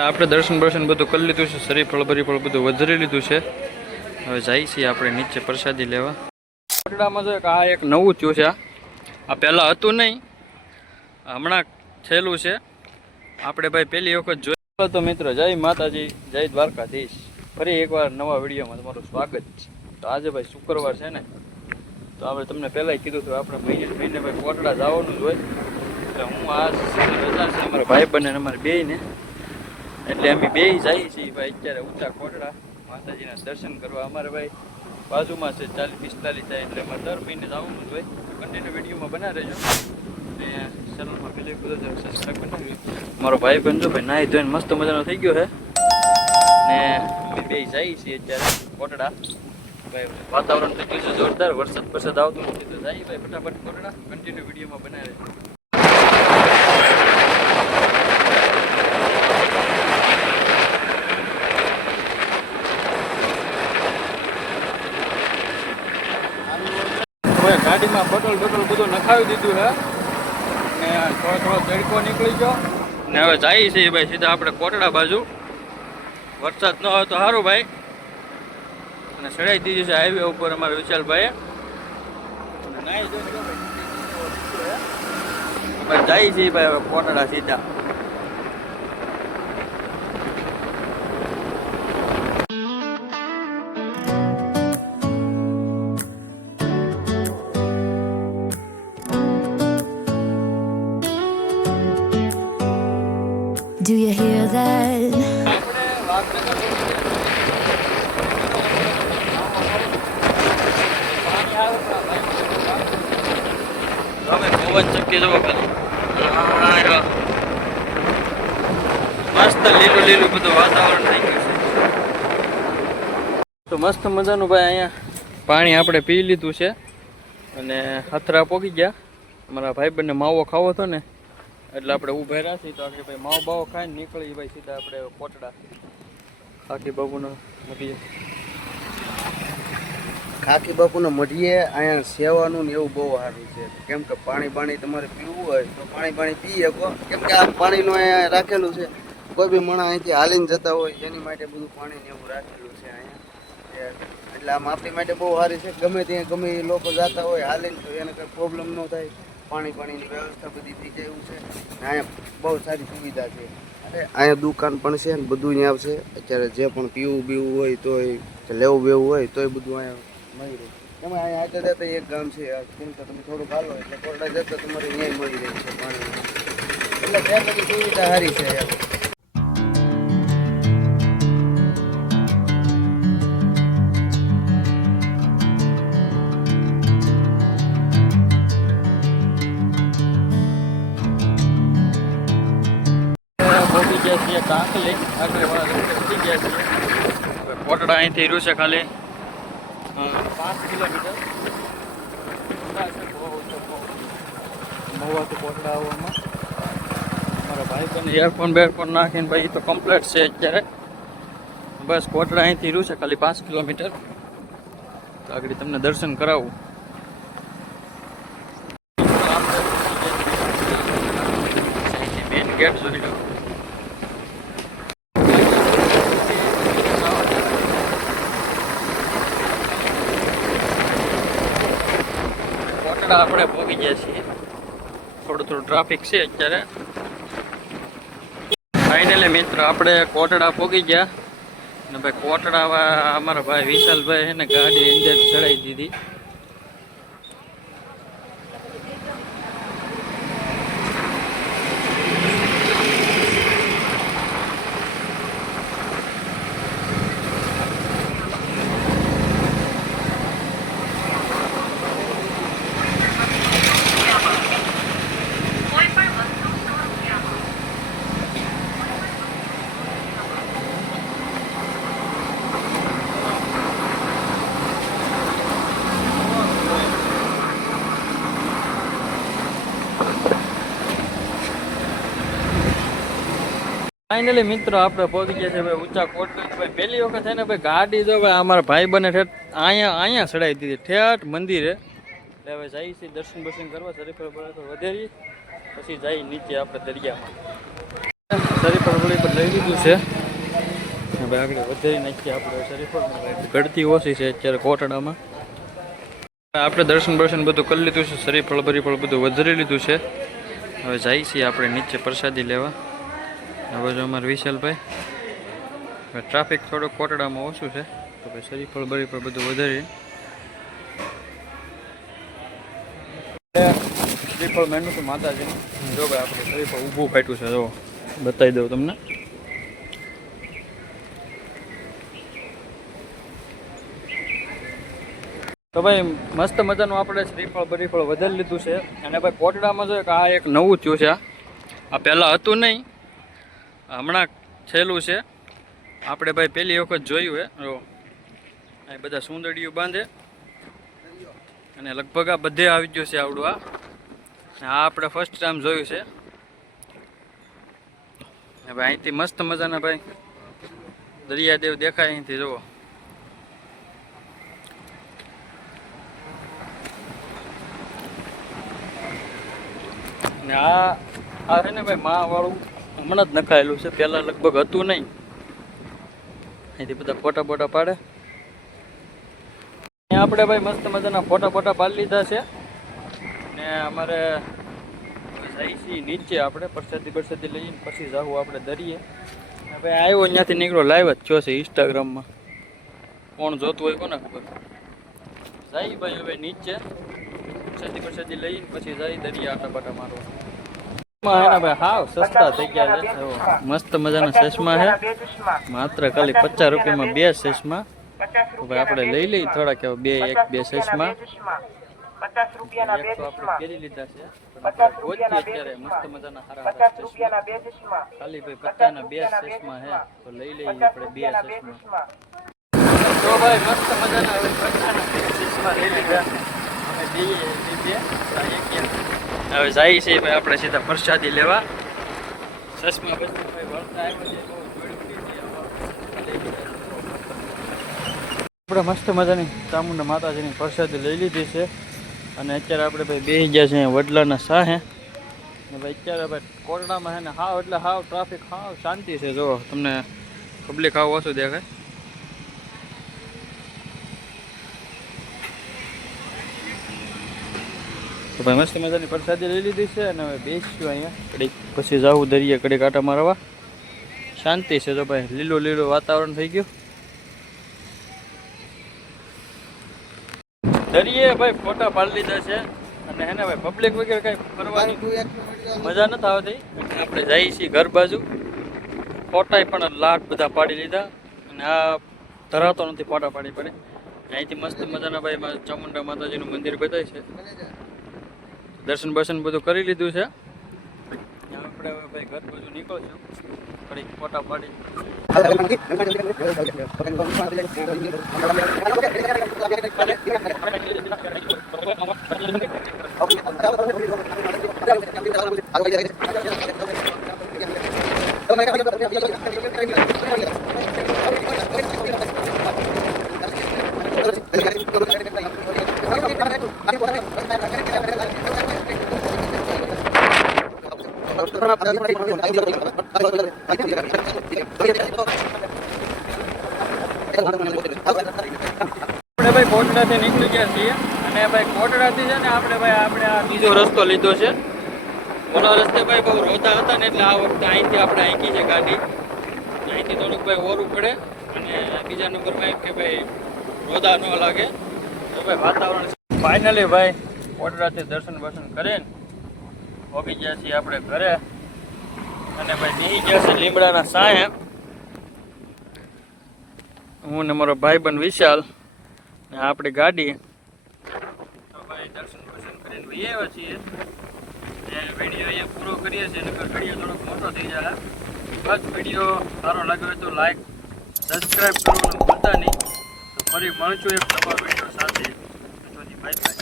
આપણે દર્શન બધું કરી લીધું છે, શરીફળ બરીફળ બધું વધરી લીધું છે. હવે જઈએ છીએ આપણે નીચે પ્રસાદી લેવા. કોટડામાં જો આ એક નવું થયું છે. આ પહેલાં હતું નહીં, હમણાં થયેલું છે. આપણે ભાઈ પહેલી વખત જોયું તો મિત્રો, જય માતાજી, જય દ્વારકાધીશ. ફરી એકવાર નવા વિડીયોમાં તમારું સ્વાગત છે. તો આજે ભાઈ શુક્રવાર છે ને, તો આપણે તમને પહેલાં કીધું હતું આપણે મહિને ભાઈ કોટડા જવાનું જ હોય. એટલે હું આ રજા છે અમારા ભાઈ બંને અમારે બેયને, એટલે અમે બે જઈએ છીએ ભાઈ અત્યારે ઊંચા કોટડા માતાજીના દર્શન કરવા. અમારે ભાઈ બાજુમાં છે 40-45 થાય, એટલે અમારે દર મહિને જવાનું જ હોય. કન્ટિન્યુ વિડીયોમાં બના રહેજો ને ચેનલમાં પહેલી બધો સબસ્ક્રાઈબ બનાવ્યું. મારો ભાઈ બંધ જો ભાઈ નાહી ધોઈને મસ્ત મજાનો થઈ ગયો છે ને અમે બે જઈએ છીએ અત્યારે કોટડા. ભાઈ વાતાવરણ થઈ ગયું છે જોરદાર, વરસાદ આવતો નથી, તો જઈએ ભાઈ ફટાફટ કોટડા. કન્ટિન્યુ વિડીયોમાં બનાવી રહેજો. ગાડીમાં બોટલ બધું નખાવી દીધું છે ને થોડો તડકો નીકળી ગયો ને હવે જઈએ છીએ ભાઈ સીધા આપણે કોટડા બાજુ. વરસાદ ન હોય તો સારું ભાઈ. અને ચડાવી દીધી છે હાઈવે ઉપર અમારા વિશાલભાઈએ. જઈએ છીએ ભાઈ હવે કોટડા સીધા. Do you hear that? પવન ચક્કી જવો ખાલી મસ્ત લીલું બધું વાતાવરણ થઈ ગયું છે. તો મસ્ત મજાનું ભાઈ અહીંયા પાણી આપણે પી લીધું છે અને હથરા પોગી ગયા. અમારા ભાઈ બંને માવો ખાવો હતો ને, એટલે આપણે ઊભા રહ્યા છીએ. તો આપણે ભાઈ માવો બાવો ખાઈને નીકળી ભાઈ સીધા આપણે કોટડા ખાકી બાપુનો મઢીએ. અહીંયા સેવાનું ને એવું બહુ સારું છે, કેમ કે પાણી તમારે પીવું હોય તો પાણી પી શકો, કેમ કે આ પાણીનું અહીંયા રાખેલું છે. કોઈ બી માણસ અહીંથી હાલીને જતા હોય એની માટે બધું પાણી ને એવું રાખેલું છે અહીંયા. એટલે આમ આપણી માટે બહુ સારી છે. ગમે ત્યાં ગમે એ લોકો જતા હોય હાલીને તો એને કંઈ પ્રોબ્લેમ ન થાય. પાણીની વ્યવસ્થા બધી થઈ જાય એવું છે. અહીંયા બહુ સારી સુવિધા છે. અહીંયા દુકાન પણ છે ને બધું અહીંયા આવશે. અત્યારે જે પણ પીવું હોય તોય લેવું બેવું હોય તોય બધું અહીંયા મળી રહે. એમાં અહીંયા આગળ જતા એક ગામ છે, કેમ કે તમે થોડુંક હાલો એટલે કોરડા જતા તમારે અહીંયા મળી રહે છે પાણી. એટલે ત્યાં બધી સુવિધા સારી છે યાર. કોટડા અહીંથી રહ્યું છે ખાલી 5 કિલોમીટર. મહુવાથી કોટડા આવવામાં મારા ભાઈ પણ એરફોન નાખીને ભાઈ તો કમ્પ્લીટ છે અત્યારે. બસ કોટડા અહીંથી રહ્યું છે ખાલી 5 કિલોમીટર. તો આગળ તમને દર્શન કરાવું. મેઇન ગેટ જોઈ લો. આપણે પહોંચી ગયા છીએ. થોડું ટ્રાફિક છે અત્યારે. ફાઇનલી મિત્ર આપણે કોટડા પહોંચી ગયા અને ભાઈ કોટડા અમારા ભાઈ વિશાલભાઈ એને ગાડી અંદર ચડાવી દીધી. ફાઇનલી મિત્રો આપણે પહોંચી ગયા છે ભાઈ ઊંચા કોટડા. ભાઈ પહેલી વખત છે ને ભાઈ ગાડી જો ભાઈ અમારા ભાઈ બને ઠેઠ અહીંયા ચડાવી દીધી ઠેઠ મંદિરે. એટલે હવે જઈએ છીએ દર્શન કરવા, શરીફળ વધેરી પછી જઈ નીચે આપણે દરિયામાં. શરીફળ વળી પર લઈ લીધું છે. હવે આગળ વધારી નાખીએ આપણે શરીફળ. ગળતી ઓછી છે અત્યારે કોટડામાં. આપણે દર્શન બધું કરી લીધું છે. શરીફળ બરીફળ બધું વધારી લીધું છે. હવે જઈએ છીએ આપણે નીચે પ્રસાદી લેવા. હવે જો અમારે વિશાલભાઈ, હવે ટ્રાફિક થોડુંક કોટડામાં ઓછું છે તો ભાઈ શરીફળ બરીફળ બધું વધારી શ્રીફળ મેનુ તો માતાજીનું. જો ભાઈ આપણે શ્રીફળ ઊભું ફાટ્યું છે, જો બતાવી દઉં તમને. તો ભાઈ મસ્ત મજાનું આપણે શ્રીફળ બરીફળ વધારી લીધું છે. અને ભાઈ કોટડામાં જો આ એક નવું થયું છે. આ પહેલાં હતું નહીં, હમણાં થયેલું છે. આપણે ભાઈ પહેલી વખત જોયું હે. જો આ બધા સુંદડીઓ બાંધે અને લગભગ આ બધે આવી ગયું છે આવડું. આ આપણે ફર્સ્ટ ટાઈમ જોયું છે. ભાઈ અહીંથી મસ્ત મજાના ભાઈ દરિયાદેવ દેખાય અહીંથી, જુઓ. ને આ છે ને ભાઈ મા વાળું હમણાં જ નખાયેલું છે, પહેલાં લગભગ હતું નહીં. અહીંથી બધા ફોટા બોટા પાડે. આપણે ભાઈ મસ્ત મજાના ફોટા પાડી લીધા છે. ને અમારે જઈએ છીએ નીચે. આપણે પ્રસાદી લઈને પછી જાવું આપણે દરિયે. ભાઈ આવ્યો અહીંયાથી નીકળો લાઈવ જ થયો છે ઇન્સ્ટાગ્રામમાં. કોણ જોતું હોય કોને ખબર. જઈએ ભાઈ હવે નીચે પ્રસાદી લઈને પછી જઈ દરિયા આટા બાટા મારવા. ભાઈ હાવ સસ્તા થઈ ગયા છે. મસ્ત મજાના ચશ્મા છે, માત્ર ખાલી 50 રૂપિયામાં 2 ચશ્મા. તો ભાઈ આપણે લઈ લઈએ થોડાક, બે ચશ્મા 50 રૂપિયાના 2 ચશ્મા પહેરી લીધા છે. 50 રૂપિયાના 2 અત્યારે મસ્ત મજાના હારા 50 રૂપિયાના 2 ચશ્મા ખાલી ભાઈ 50 ના 2 ચશ્મા છે. તો લઈ લઈએ આપણે 2 ચશ્મા. તો ભાઈ મસ્ત મજાના હવે 50 ના 2 ચશ્મા લઈ લીધા. અમે જઈએ હવે જઈએ છીએ ભાઈ આપણે સીધા પ્રસાદી લેવા. ચશ્મા પછી ભાઈ વળતા આવ્યો છે. આપણે મસ્ત મજાની ચામુંડા માતાજીની પ્રસાદી લઈ લીધી છે. અને અત્યારે આપણે ભાઈ બેસી ગયા છે વડલાના સાહે. ને ભાઈ અત્યારે ભાઈ કોરડામાં છે ને હાવ એટલે હાવ ટ્રાફિક, હાવ શાંતિ છે. જો તમને પબ્લિક હાવ ઓછું દેખાય. તો ભાઈ મસ્ત મજાની પ્રસાદી લઈ લીધી છે. અને હવે બેસીશું અહીંયા કડીક, પછી જાવું દરિયે કડીક આટા મારવા. શાંતિ છે. તો ભાઈ લીલું વાતાવરણ થઈ ગયું. દરિયે ભાઈ ફોટા પાડી લીધા છે. અને હે ને ભાઈ પબ્લિક વગેરે કઈ ફરવાની મજા નથી આવતી. આપણે જઈએ છીએ ઘર બાજુ. ફોટા પણ લાખ બધા પાડી લીધા. અને આ ધરાતો નથી ફોટા પાડી પડે. અહીંથી મસ્ત મજાના ભાઈ ચામુંડા માતાજીનું મંદિર બતાય છે. દર્શન બધું કરી લીધું છે. આપણે હવે ભાઈ ઘર બાજુ નીકળશું થોડીક ફોટા પાડી. આપણે ભાઈ કોટડાથી નીકળી ગયા છીએ. અને ભાઈ કોટડાથી છે ને આપણે આ બીજો રસ્તો લીધો છે. ઓલા રસ્તે ભાઈ બહુ રોતા હતા ને એટલે આ વખતે અહીંથી આપણે આંકી છે ગાડી. અહીંથી થોડુંક ભાઈ ઓરું પડે. અને બીજા નંબરમાં એમ કે ભાઈ રોદા ન લાગે. તો ભાઈ વાતાવરણ ફાઇનલી ભાઈ કોટડાથી દર્શન કરીને પહોંચી ગયા છીએ આપણે ઘરે. અને ભાઈ બેસી ગયા છે લીમડાના સાંયે. હું ને મારો ભાઈબંધ વિશાલ ને આપણી ગાડી. તો ભાઈ દર્શન કરીને વહી આવ્યા છીએ. વિડીયો અહીંયા પૂરો કરીએ છીએ. નકર વિડીયો થોડોક મોટો થઈ જાય. બસ વિડીયો સારો લાગ્યો હોય તો લાઈક સબસ્ક્રાઈબ કરવાનું ભૂલતા નહીં. તો ફરી મળશું એક નવા વિડીયો સાથે. Bye bye.